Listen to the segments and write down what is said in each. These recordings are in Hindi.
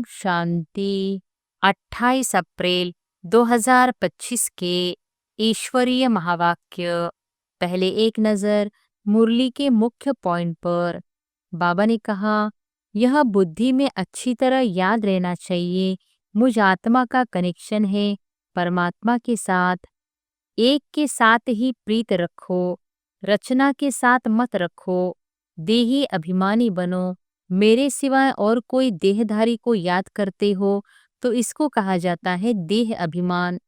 ओम शांति। 28 अप्रैल 2025 के ईश्वरीय महावाक्य। पहले एक नज़र मुरली के मुख्य पॉइंट पर। बाबा ने कहा, यह बुद्धि में अच्छी तरह याद रहना चाहिए, मुझ आत्मा का कनेक्शन है परमात्मा के साथ। एक के साथ ही प्रीत रखो, रचना के साथ मत रखो। देही अभिमानी बनो। मेरे सिवाय और कोई देहधारी को याद करते हो तो इसको कहा जाता है देह अभिमान।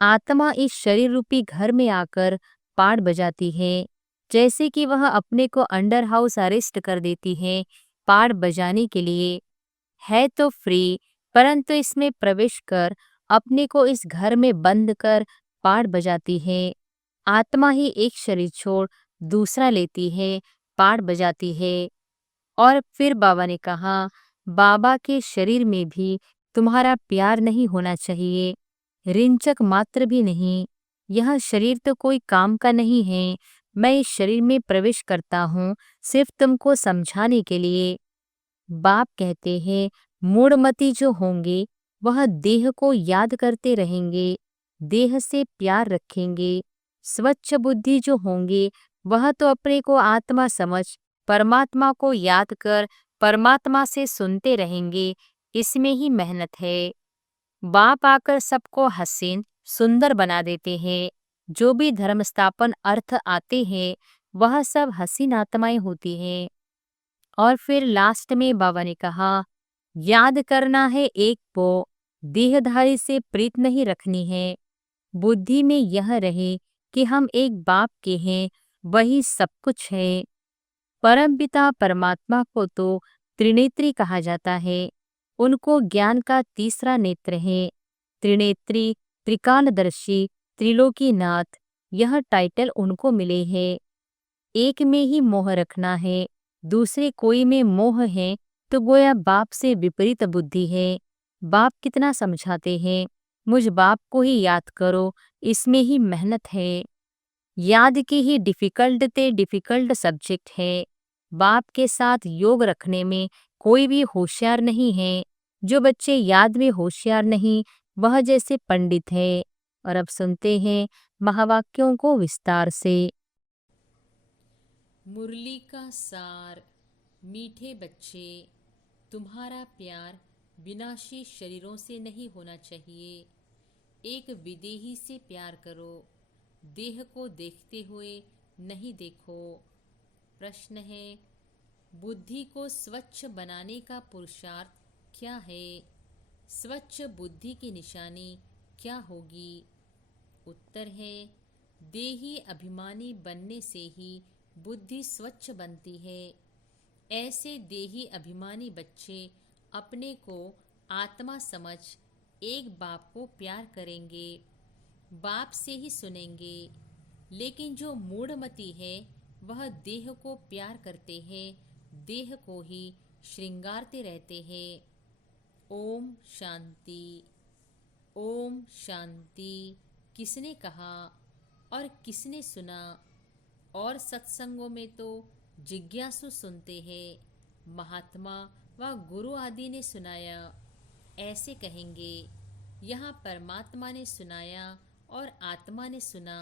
आत्मा इस शरीर रूपी घर में आकर पाठ बजाती है, जैसे कि वह अपने को अंडर हाउस अरेस्ट कर देती है पाठ बजाने के लिए। है तो फ्री, परंतु इसमें प्रवेश कर अपने को इस घर में बंद कर पाठ बजाती है। आत्मा ही एक शरीर छोड़ दूसरा लेती है, पाठ बजाती है। और फिर बाबा ने कहा, बाबा के शरीर में भी तुम्हारा प्यार नहीं होना चाहिए, रिंचक मात्र भी नहीं। यह शरीर तो कोई काम का नहीं है। मैं इस शरीर में प्रवेश करता हूँ सिर्फ तुमको समझाने के लिए। बाप कहते हैं, मूढ़मती जो होंगे वह देह को याद करते रहेंगे, देह से प्यार रखेंगे। स्वच्छ बुद्धि जो होंगे वह तो अपने को आत्मा समझ परमात्मा को याद कर परमात्मा से सुनते रहेंगे। इसमें ही मेहनत है। बाप आकर सबको हसीन सुंदर बना देते हैं। जो भी धर्म स्थापन अर्थ आते हैं वह सब हसीन आत्माएं होती हैं। और फिर लास्ट में बाबा ने कहा, याद करना है एक को, देहधारी से प्रीत नहीं रखनी है। बुद्धि में यह रहे कि हम एक बाप के हैं, वही सब कुछ है। परमपिता परमात्मा को तो त्रिनेत्री कहा जाता है। उनको ज्ञान का तीसरा नेत्र है। त्रिनेत्री, त्रिकालदर्शी, त्रिलोकीनाथ, यह टाइटल उनको मिले हैं। एक में ही मोह रखना है, दूसरे कोई में मोह है तो गोया बाप से विपरीत बुद्धि है। बाप कितना समझाते हैं, मुझ बाप को ही याद करो, इसमें ही मेहनत है। याद की ही डिफिकल्ट सब्जेक्ट है। बाप के साथ योग रखने में कोई भी होशियार नहीं है। जो बच्चे याद में होशियार नहीं वह जैसे पंडित है। और अब सुनते हैं महावाक्यों को विस्तार से। मुरली का सार। मीठे बच्चे, तुम्हारा प्यार विनाशी शरीरों से नहीं होना चाहिए। एक विदेही से प्यार करो, देह को देखते हुए नहीं देखो। प्रश्न है, बुद्धि को स्वच्छ बनाने का पुरुषार्थ क्या है? स्वच्छ बुद्धि की निशानी क्या होगी? उत्तर है, देही अभिमानी बनने से ही बुद्धि स्वच्छ बनती है। ऐसे देही अभिमानी बच्चे अपने को आत्मा समझ एक बाप को प्यार करेंगे, बाप से ही सुनेंगे। लेकिन जो मूढ़मती है वह देह को प्यार करते हैं, देह को ही श्रृंगारते रहते हैं। ओम शांति। ओम शांति। किसने कहा और किसने सुना? और सत्संगों में तो जिज्ञासु सुनते हैं। महात्मा व गुरु आदि ने सुनाया, ऐसे कहेंगे। यहाँ परमात्मा ने सुनाया और आत्मा ने सुना।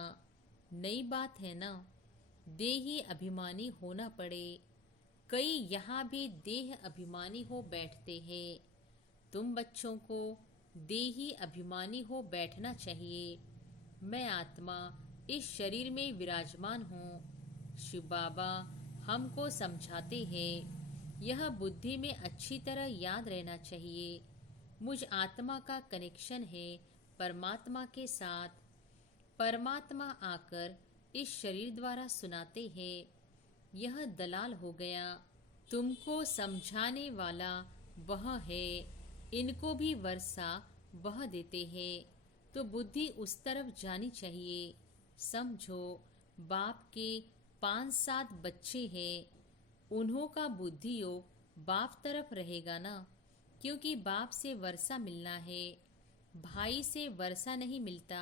नई बात है ना? देही अभिमानी होना पड़े। कई यहाँ भी देह अभिमानी हो बैठते हैं। तुम बच्चों को देही अभिमानी हो बैठना चाहिए। मैं आत्मा इस शरीर में विराजमान हूँ। शिव बाबा हमको समझाते हैं, यह बुद्धि में अच्छी तरह याद रहना चाहिए। मुझ आत्मा का कनेक्शन है परमात्मा के साथ। परमात्मा आकर इस शरीर द्वारा सुनाते हैं। यह दलाल हो गया। तुमको समझाने वाला वह है, इनको भी वर्षा वह देते हैं। तो बुद्धि उस तरफ जानी चाहिए। समझो, बाप के 5-7 बच्चे हैं, उन्हों का बुद्धि योग बाप तरफ रहेगा ना, क्योंकि बाप से वर्षा मिलना है। भाई से वर्षा नहीं मिलता,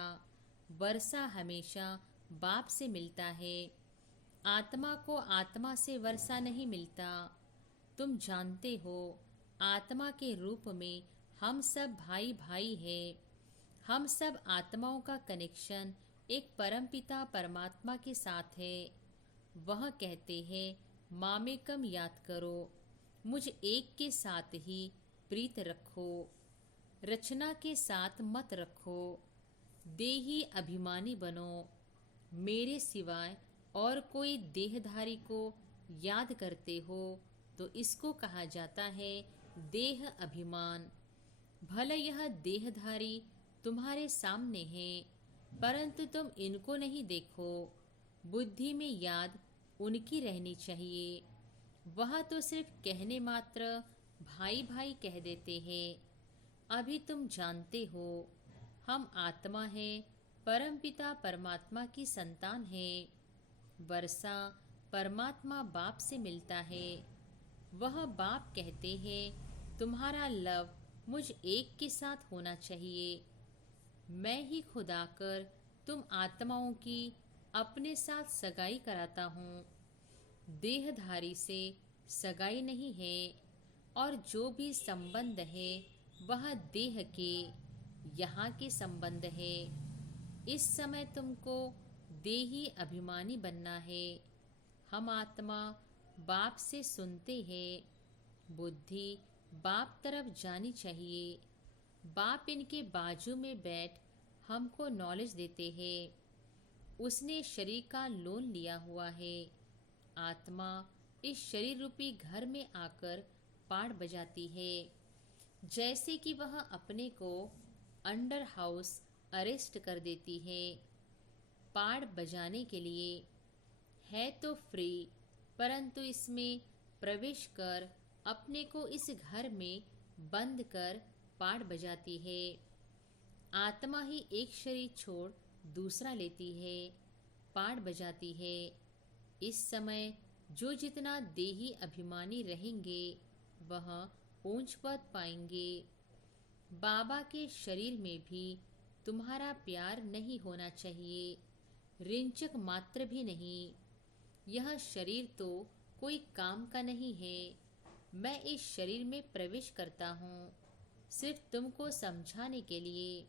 वर्षा हमेशा बाप से मिलता है। आत्मा को आत्मा से वर्षा नहीं मिलता। तुम जानते हो, आत्मा के रूप में हम सब भाई भाई हैं। हम सब आत्माओं का कनेक्शन एक परमपिता परमात्मा के साथ है। वह कहते हैं, मामेकम याद करो, मुझ एक के साथ ही प्रीत रखो, रचना के साथ मत रखो, देही अभिमानी बनो। मेरे सिवाय और कोई देहधारी को याद करते हो तो इसको कहा जाता है देह अभिमान। भले यह देहधारी तुम्हारे सामने है, परंतु तुम इनको नहीं देखो। बुद्धि में याद उनकी रहनी चाहिए। वह तो सिर्फ कहने मात्र भाई भाई कह देते हैं। अभी तुम जानते हो, हम आत्मा है, परमपिता परमात्मा की संतान है। वर्षा परमात्मा बाप से मिलता है। वह बाप कहते हैं, तुम्हारा लव मुझ एक के साथ होना चाहिए। मैं ही खुद आकर तुम आत्माओं की अपने साथ सगाई कराता हूँ। देहधारी से सगाई नहीं है, और जो भी संबंध है वह देह के यहाँ के संबंध है। इस समय तुमको देही अभिमानी बनना है। हम आत्मा बाप से सुनते हैं। बुद्धि बाप तरफ जानी चाहिए। बाप इनके बाजू में बैठ हमको नॉलेज देते हैं। उसने शरीर का लोन लिया हुआ है। आत्मा इस शरीर रूपी घर में आकर पाठ बजाती है, जैसे कि वह अपने को अंडर हाउस अरेस्ट कर देती है। पाठ बजाने के लिए है तो फ्री, परंतु इसमें प्रवेश कर अपने को इस घर में बंद कर पाठ बजाती है। आत्मा ही एक शरीर छोड़ दूसरा लेती है, पाठ बजाती है। इस समय जो जितना देही अभिमानी रहेंगे वह ऊंच पद पाएंगे। बाबा के शरीर में भी तुम्हारा प्यार नहीं होना चाहिए, रिंचक मात्र भी नहीं। यह शरीर तो कोई काम का नहीं है। मैं इस शरीर में प्रवेश करता हूँ सिर्फ तुमको समझाने के लिए।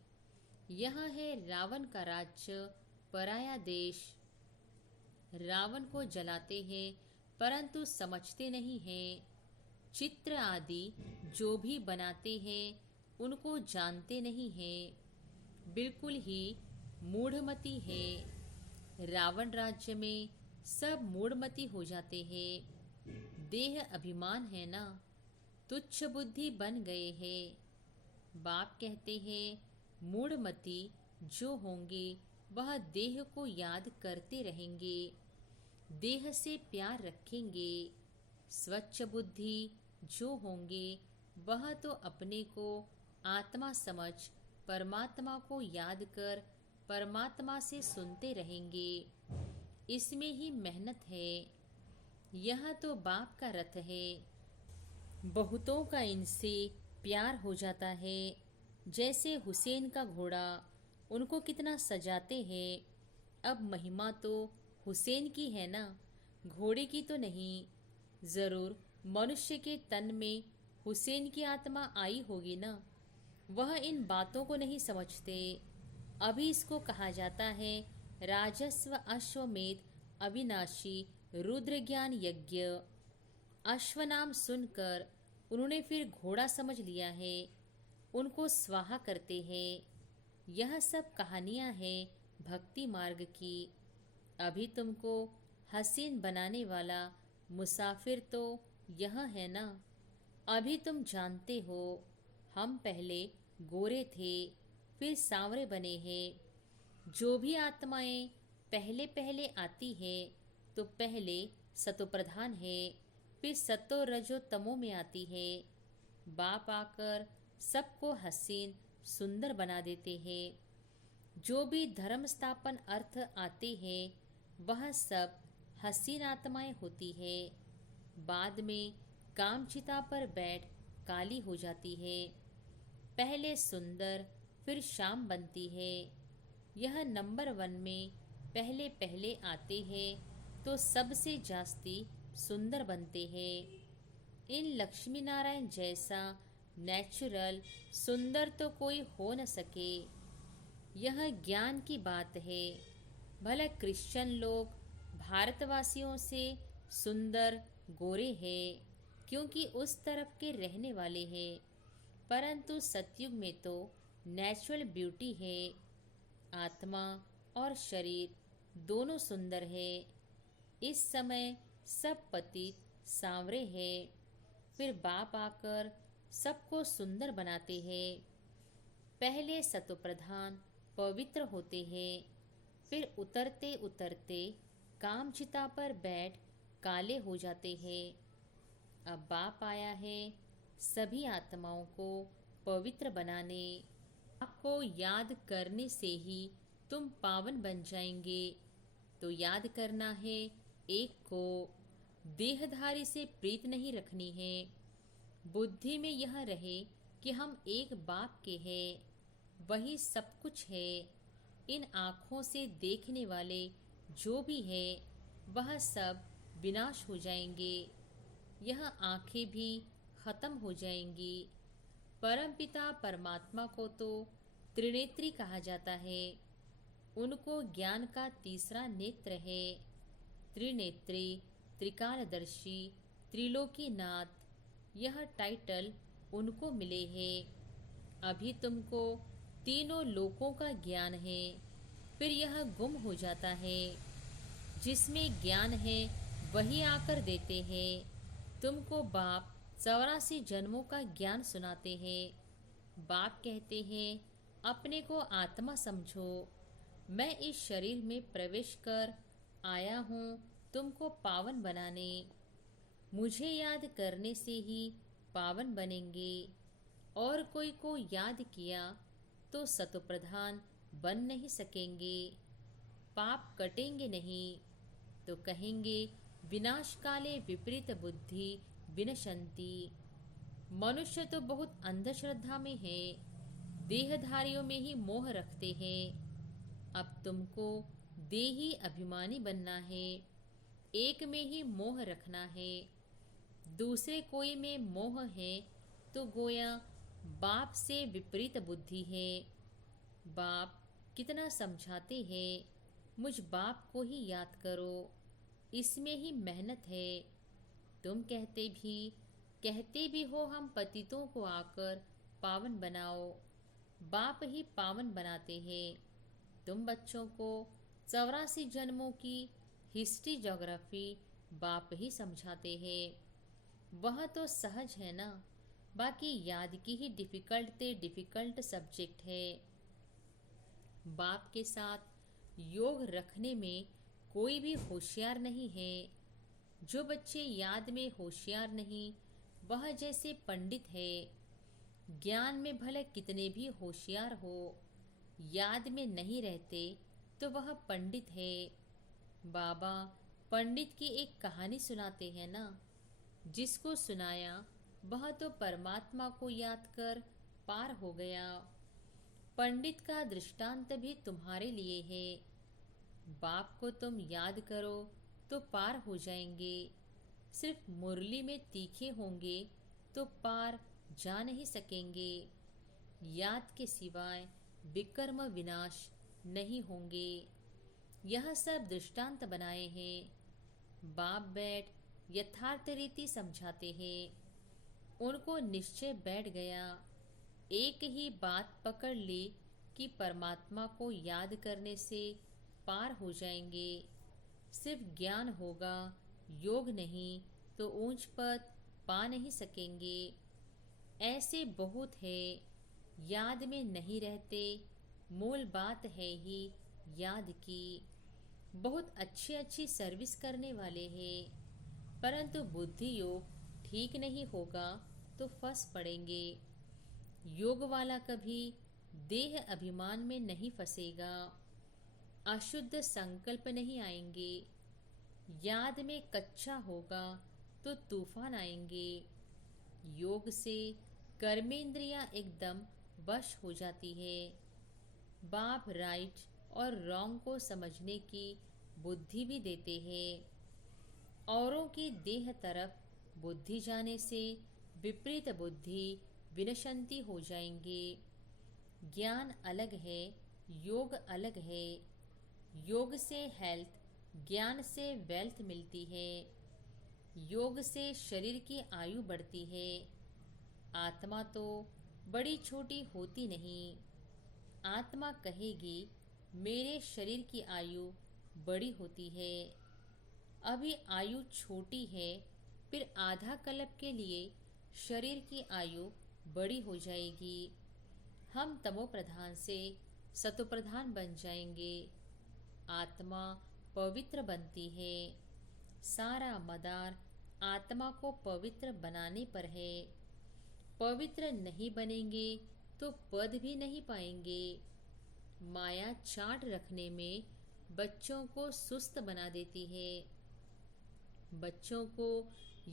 यह है रावण का राज्य, पराया देश। रावण को जलाते हैं परंतु समझते नहीं हैं। चित्र आदि जो भी बनाते हैं उनको जानते नहीं हैं। बिल्कुल ही मूढ़मती है। रावण राज्य में सब मूढ़मती हो जाते हैं। देह अभिमान है ना, तुच्छ बुद्धि बन गए हैं। बाप कहते हैं, मूढ़मती जो होंगे वह देह को याद करते रहेंगे, देह से प्यार रखेंगे। स्वच्छ बुद्धि जो होंगे वह तो अपने को आत्मा समझ परमात्मा को याद कर परमात्मा से सुनते रहेंगे। इसमें ही मेहनत है। यह तो बाप का रथ है। बहुतों का इनसे प्यार हो जाता है। जैसे हुसैन का घोड़ा, उनको कितना सजाते हैं। अब महिमा तो हुसैन की है ना, घोड़े की तो नहीं। जरूर मनुष्य के तन में हुसैन की आत्मा आई होगी ना। वह इन बातों को नहीं समझते। अभी इसको कहा जाता है राजस्व अश्वमेध अविनाशी रुद्र ज्ञान यज्ञ। अश्व नाम सुनकर उन्होंने फिर घोड़ा समझ लिया है, उनको स्वाहा करते हैं। यह सब कहानियां हैं भक्ति मार्ग की। अभी तुमको हसीन बनाने वाला मुसाफिर तो यह है ना। अभी तुम जानते हो, हम पहले गोरे थे फिर सांवरे बने हैं। जो भी आत्माएं पहले पहले आती है तो पहले सतो प्रधान है, फिर सतो रजो तमो में आती है। बाप आकर सबको हसीन सुंदर बना देते हैं। जो भी धर्म स्थापन अर्थ आते हैं वह सब हसीन आत्माएं होती है। बाद में कामचिता पर बैठ काली हो जाती है। पहले सुंदर फिर शाम बनती है। यह नंबर 1 में पहले पहले आते हैं तो सबसे जास्ती सुंदर बनते हैं। इन लक्ष्मी नारायण जैसा नेचुरल सुंदर तो कोई हो न सके। यह ज्ञान की बात है। भले क्रिश्चियन लोग भारतवासियों से सुंदर गोरे हैं क्योंकि उस तरफ के रहने वाले हैं, परंतु सतयुग में तो नेचुरल ब्यूटी है। आत्मा और शरीर दोनों सुंदर है। इस समय सब पतित सांवरे हैं, फिर बाप आकर सबको सुंदर बनाते हैं। पहले सतोप्रधान पवित्र होते हैं, फिर उतरते उतरते कामचिता पर बैठ काले हो जाते हैं। अब बाप आया है सभी आत्माओं को पवित्र बनाने। आपको याद करने से ही तुम पावन बन जाएंगे। तो याद करना है एक को, देहधारी से प्रीत नहीं रखनी है। बुद्धि में यह रहे कि हम एक बाप के हैं, वही सब कुछ है। इन आँखों से देखने वाले जो भी है वह सब विनाश हो जाएंगे। यह आँखें भी खत्म हो जाएंगी। परमपिता परमात्मा को तो त्रिनेत्री कहा जाता है। उनको ज्ञान का तीसरा नेत्र है। त्रिनेत्री, त्रिकालदर्शी, त्रिलोकीनाथ, यह टाइटल उनको मिले हैं। अभी तुमको तीनों लोकों का ज्ञान है, फिर यह गुम हो जाता है। जिसमें ज्ञान है वही आकर देते हैं। तुमको बाप 84 जन्मों का ज्ञान सुनाते हैं। बाप कहते हैं अपने को आत्मा समझो। मैं इस शरीर में प्रवेश कर आया हूँ तुमको पावन बनाने। मुझे याद करने से ही पावन बनेंगे। और कोई को याद किया तो सतोप्रधान बन नहीं सकेंगे। पाप कटेंगे नहीं। तो कहेंगे विनाश काले विपरीत बुद्धि विनशंति। मनुष्य तो बहुत अंधश्रद्धा में है, देहधारियों में ही मोह रखते हैं। अब तुमको देही अभिमानी बनना है। एक में ही मोह रखना है। दूसरे कोई में मोह है तो गोया बाप से विपरीत बुद्धि है। बाप कितना समझाते हैं, मुझ बाप को ही याद करो, इसमें ही मेहनत है। तुम कहते भी हो हम पतितों को आकर पावन बनाओ। बाप ही पावन बनाते हैं। तुम बच्चों को 84 जन्मों की हिस्ट्री ज्योग्राफी बाप ही समझाते हैं। वह तो सहज है ना, बाकी याद की ही डिफिकल्ट सब्जेक्ट है। बाप के साथ योग रखने में कोई भी होशियार नहीं है। जो बच्चे याद में होशियार नहीं वह जैसे पंडित है। ज्ञान में भले कितने भी होशियार हो, याद में नहीं रहते तो वह पंडित है। बाबा पंडित की एक कहानी सुनाते हैं ना, जिसको सुनाया वह तो परमात्मा को याद कर पार हो गया। पंडित का दृष्टांत भी तुम्हारे लिए है। बाप को तुम याद करो तो पार हो जाएंगे। सिर्फ मुरली में तीखे होंगे तो पार जा नहीं सकेंगे। याद के सिवाय विकर्म विनाश नहीं होंगे। यह सब दृष्टांत बनाए हैं। बाप बैठ यथार्थ रीति समझाते हैं। उनको निश्चय बैठ गया। एक ही बात पकड़ ली कि परमात्मा को याद करने से पार हो जाएंगे। सिर्फ ज्ञान होगा, योग नहीं तो ऊंच पद पा नहीं सकेंगे। ऐसे बहुत है, याद में नहीं रहते। मूल बात है ही याद की। बहुत अच्छी सर्विस करने वाले हैं, परंतु बुद्धि योग ठीक नहीं होगा तो फंस पड़ेंगे। योग वाला कभी देह अभिमान में नहीं फंसेगा। अशुद्ध संकल्प नहीं आएंगे। याद में कच्चा होगा तो तूफान आएंगे। योग से कर्मेंद्रियां एकदम वश हो जाती है। बाप राइट और रॉन्ग को समझने की बुद्धि भी देते हैं। औरों की देह तरफ बुद्धि जाने से विपरीत बुद्धि विनशंति हो जाएंगे। ज्ञान अलग है, योग अलग है। योग से हेल्थ, ज्ञान से वेल्थ मिलती है। योग से शरीर की आयु बढ़ती है। आत्मा तो बड़ी छोटी होती नहीं। आत्मा कहेगी मेरे शरीर की आयु बड़ी होती है। अभी आयु छोटी है, फिर आधा कल्प के लिए शरीर की आयु बड़ी हो जाएगी। हम तमो प्रधान से सतो प्रधान बन जाएंगे। आत्मा पवित्र बनती है। सारा मदार आत्मा को पवित्र बनाने पर है। पवित्र नहीं बनेंगे तो पद भी नहीं पाएंगे। माया चार्ट रखने में बच्चों को सुस्त बना देती है। बच्चों को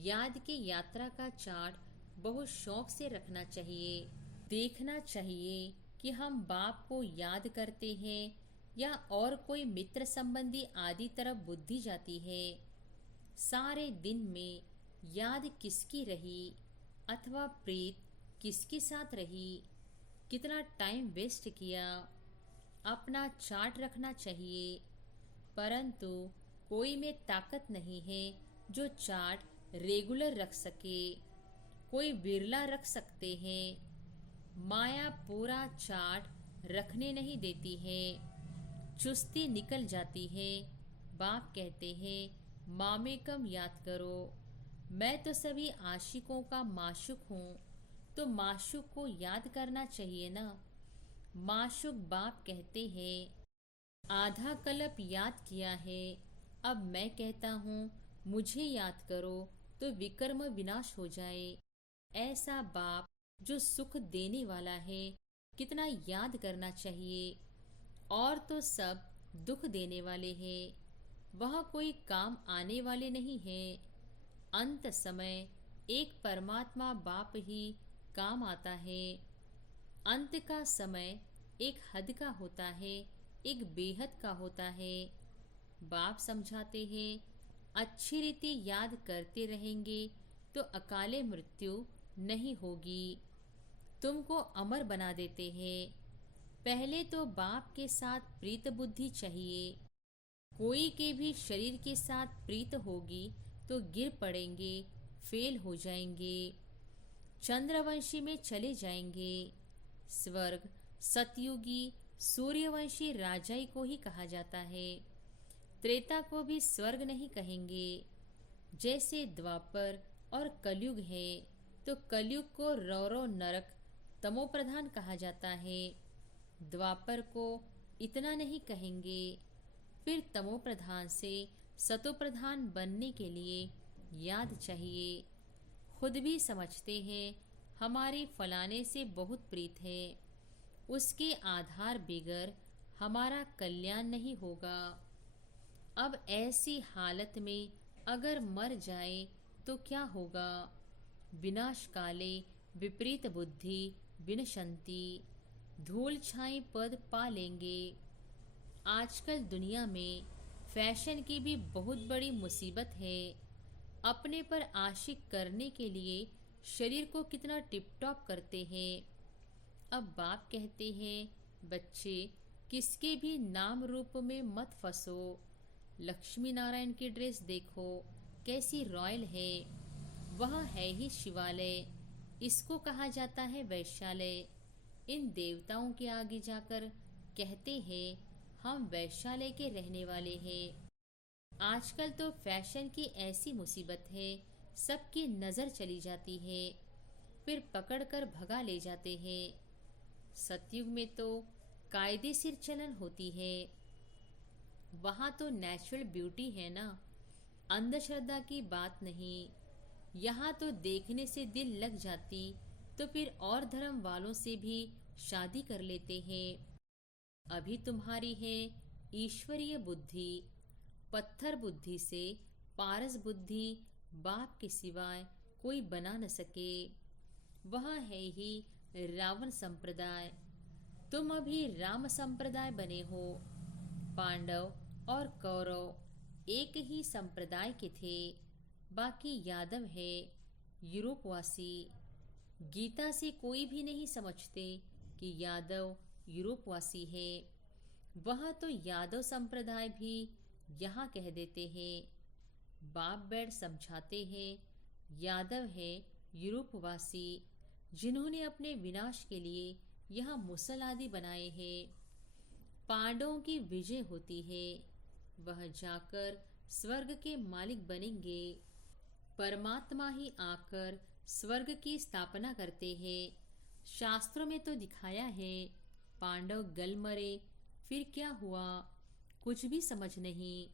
याद की यात्रा का चार्ट बहुत शौक से रखना चाहिए। देखना चाहिए कि हम बाप को याद करते हैं या और कोई मित्र संबंधी आदि तरफ बुद्धि जाती है। सारे दिन में याद किसकी रही अथवा प्रीत किसके साथ रही, कितना टाइम वेस्ट किया, अपना चार्ट रखना चाहिए। परंतु कोई में ताकत नहीं है जो चार्ट रेगुलर रख सके। कोई बिरला रख सकते हैं। माया पूरा चार्ट रखने नहीं देती है। चुस्ती निकल जाती है। बाप कहते हैं मामेकम याद करो। मैं तो सभी आशिकों का माशुक हूँ, तो माशुक को याद करना चाहिए ना। माशुक बाप कहते हैं आधा कल्प याद किया है, अब मैं कहता हूँ मुझे याद करो तो विकर्म विनाश हो जाए। ऐसा बाप जो सुख देने वाला है, कितना याद करना चाहिए। और तो सब दुख देने वाले हैं, वह कोई काम आने वाले नहीं हैं। अंत समय एक परमात्मा बाप ही काम आता है। अंत का समय एक हद का होता है, एक बेहद का होता है। बाप समझाते हैं अच्छी रीति याद करते रहेंगे तो अकाले मृत्यु नहीं होगी। तुमको अमर बना देते हैं। पहले तो बाप के साथ प्रीत बुद्धि चाहिए। कोई के भी शरीर के साथ प्रीत होगी तो गिर पड़ेंगे, फेल हो जाएंगे, चंद्रवंशी में चले जाएंगे। स्वर्ग सतयुगी सूर्यवंशी राजाई को ही कहा जाता है। त्रेता को भी स्वर्ग नहीं कहेंगे। जैसे द्वापर और कलयुग है, तो कलयुग को रौरव नरक तमो प्रधान कहा जाता है। द्वापर को इतना नहीं कहेंगे। फिर तमो प्रधान से सतो प्रधान बनने के लिए याद चाहिए। खुद भी समझते हैं हमारी फलाने से बहुत प्रीत है, उसके आधार बिगर हमारा कल्याण नहीं होगा। अब ऐसी हालत में अगर मर जाए तो क्या होगा। विनाश काले विपरीत बुद्धि विनशंति, धूल छाई पद पा लेंगे। आजकल दुनिया में फैशन की भी बहुत बड़ी मुसीबत है। अपने पर आशिक करने के लिए शरीर को कितना टिप टॉप करते हैं। अब बाप कहते हैं बच्चे किसके भी नाम रूप में मत फंसो। लक्ष्मी नारायण की ड्रेस देखो कैसी रॉयल है। वह है ही शिवालय, इसको कहा जाता है वैश्यालय। इन देवताओं के आगे जाकर कहते हैं हम वैश्यालय के रहने वाले हैं। आजकल तो फैशन की ऐसी मुसीबत है, सबकी नज़र चली जाती है, फिर पकड़कर भगा ले जाते हैं। सतयुग में तो कायदेशीर चलन होती है। वहाँ तो नेचुरल ब्यूटी है ना, अंधश्रद्धा की बात नहीं। यहाँ तो देखने से दिल लग जाती तो फिर और धर्म वालों से भी शादी कर लेते हैं। अभी तुम्हारी है ईश्वरीय बुद्धि। पत्थर बुद्धि से पारस बुद्धि बाप के सिवाय कोई बना न सके। वह है ही रावण संप्रदाय। तुम अभी राम संप्रदाय बने हो। पांडव और कौरव एक ही संप्रदाय के थे। बाकी यादव है, यूरोपवासी। गीता से कोई भी नहीं समझते कि यादव यूरोपवासी है। वह तो यादव संप्रदाय भी यहाँ कह देते हैं। बाप बैठ समझाते हैं, यादव है यूरोपवासी जिन्होंने अपने विनाश के लिए यह मुसल आदि बनाए हैं। पांडवों की विजय होती है, वह जाकर स्वर्ग के मालिक बनेंगे। परमात्मा ही आकर स्वर्ग की स्थापना करते हैं। शास्त्रों में तो दिखाया है, पांडव गल मरे, फिर क्या हुआ, कुछ भी समझ नहीं।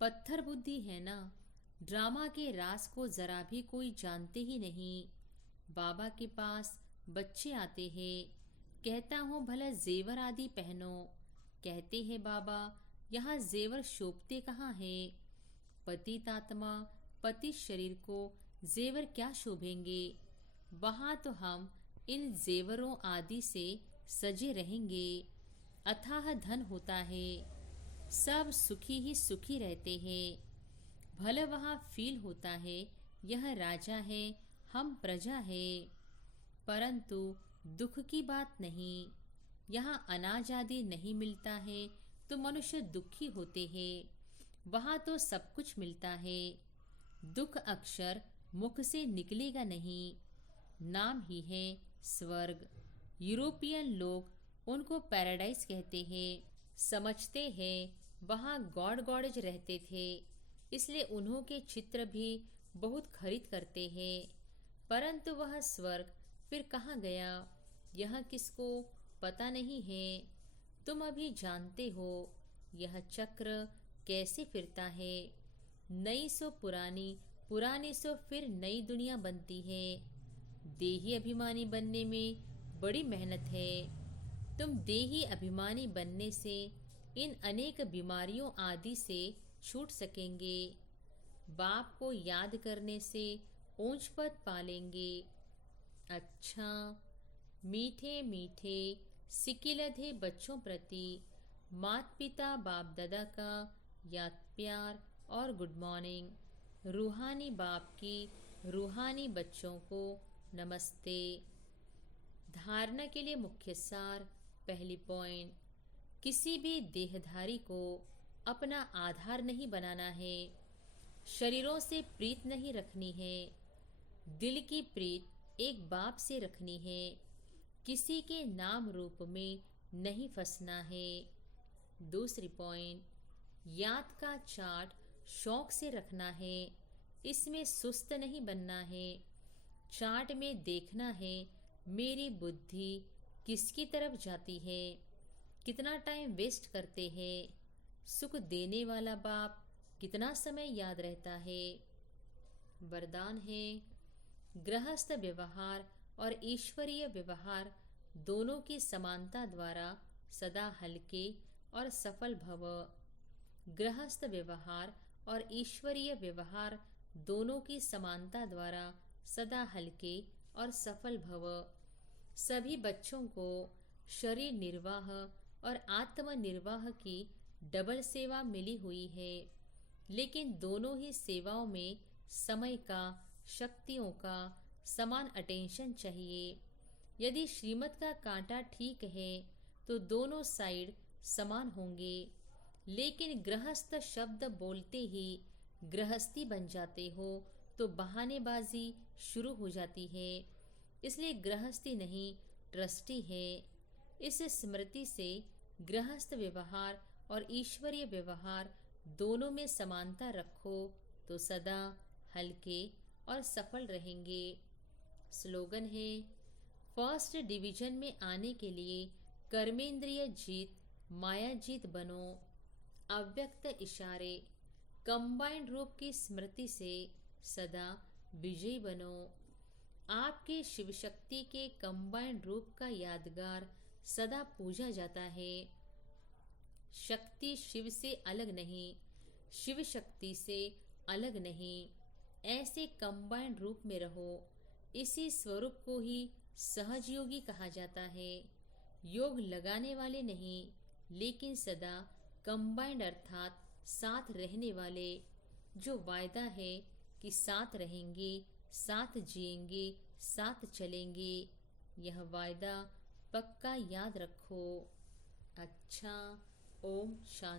पत्थर बुद्धि है ना। ड्रामा के राज को जरा भी कोई जानते ही नहीं। बाबा के पास बच्चे आते हैं, कहता हूँ भला जेवर आदि पहनो। कहते हैं बाबा यहाँ जेवर शोभते कहाँ है। पतितात्मा पति शरीर को जेवर क्या शोभेंगे। वहाँ तो हम इन जेवरों आदि से सजे रहेंगे। अथाह धन होता है, सब सुखी ही सुखी रहते हैं। भले वहाँ फील होता है यह राजा है, हम प्रजा है। परंतु दुख की बात नहीं। यहाँ अनाज आदि नहीं मिलता है तो मनुष्य दुखी होते हैं। वहाँ तो सब कुछ मिलता है। दुख अक्षर मुख से निकलेगा नहीं। नाम ही है स्वर्ग। यूरोपियन लोग उनको पैराडाइज कहते हैं। समझते हैं वहाँ गॉड गॉडेज रहते थे, इसलिए उन्हों के चित्र भी बहुत खरीद करते हैं। परंतु वह स्वर्ग फिर कहाँ गया, यह किसको पता नहीं है। तुम अभी जानते हो यह चक्र कैसे फिरता है। नई सो पुरानी, पुरानी सो फिर नई दुनिया बनती है। देही अभिमानी बनने में बड़ी मेहनत है। तुम देही अभिमानी बनने से इन अनेक बीमारियों आदि से छूट सकेंगे। बाप को याद करने से ऊंच पद पालेंगे। अच्छा, मीठे मीठे सिकिलधे बच्चों प्रति माता पिता बाप दादा का याद प्यार और गुड मॉर्निंग। रूहानी बाप की रूहानी बच्चों को नमस्ते। धारणा के लिए मुख्य सार। पहली पॉइंट, किसी भी देहधारी को अपना आधार नहीं बनाना है। शरीरों से प्रीत नहीं रखनी है। दिल की प्रीत एक बाप से रखनी है। किसी के नाम रूप में नहीं फंसना है। दूसरी पॉइंट, याद का चार्ट शौक से रखना है। इसमें सुस्त नहीं बनना है। चार्ट में देखना है मेरी बुद्धि किसकी तरफ जाती है, कितना टाइम वेस्ट करते हैं। सुख देने वाला बाप कितना समय याद रहता है। वरदान है, गृहस्थ व्यवहार और ईश्वरीय व्यवहार दोनों की समानता द्वारा सदा हल्के और सफल भव। गृहस्थ व्यवहार और ईश्वरीय व्यवहार दोनों की समानता द्वारा सदा हल्के और सफल भव। सभी बच्चों को शरीर निर्वाह और आत्म निर्वाह की डबल सेवा मिली हुई है, लेकिन दोनों ही सेवाओं में समय का, शक्तियों का समान अटेंशन चाहिए। यदि श्रीमत का कांटा ठीक है तो दोनों साइड समान होंगे, लेकिन गृहस्थ शब्द बोलते ही गृहस्थी बन जाते हो तो बहानेबाजी शुरू हो जाती है। इसलिए गृहस्थी नहीं, ट्रस्टी है। इस स्मृति से गृहस्थ व्यवहार और ईश्वरीय व्यवहार दोनों में समानता रखो तो सदा हल्के और सफल रहेंगे। स्लोगन है, फर्स्ट डिवीजन में आने के लिए कर्मेंद्रिय जीत, माया जीत बनो। अव्यक्त इशारे, कंबाइंड रूप की स्मृति से सदा विजयी बनो। आपके शिव शक्ति के कंबाइंड रूप का यादगार सदा पूजा जाता है। शक्ति शिव से अलग नहीं, शिव शक्ति से अलग नहीं। ऐसे कंबाइंड रूप में रहो। इसी स्वरूप को ही सहजयोगी कहा जाता है। योग लगाने वाले नहीं, लेकिन सदा कंबाइंड अर्थात साथ रहने वाले। जो वायदा है कि साथ रहेंगे, साथ जिएंगे, साथ चलेंगे। यह वायदा पक्का याद रखो। अच्छा, ओम शांति।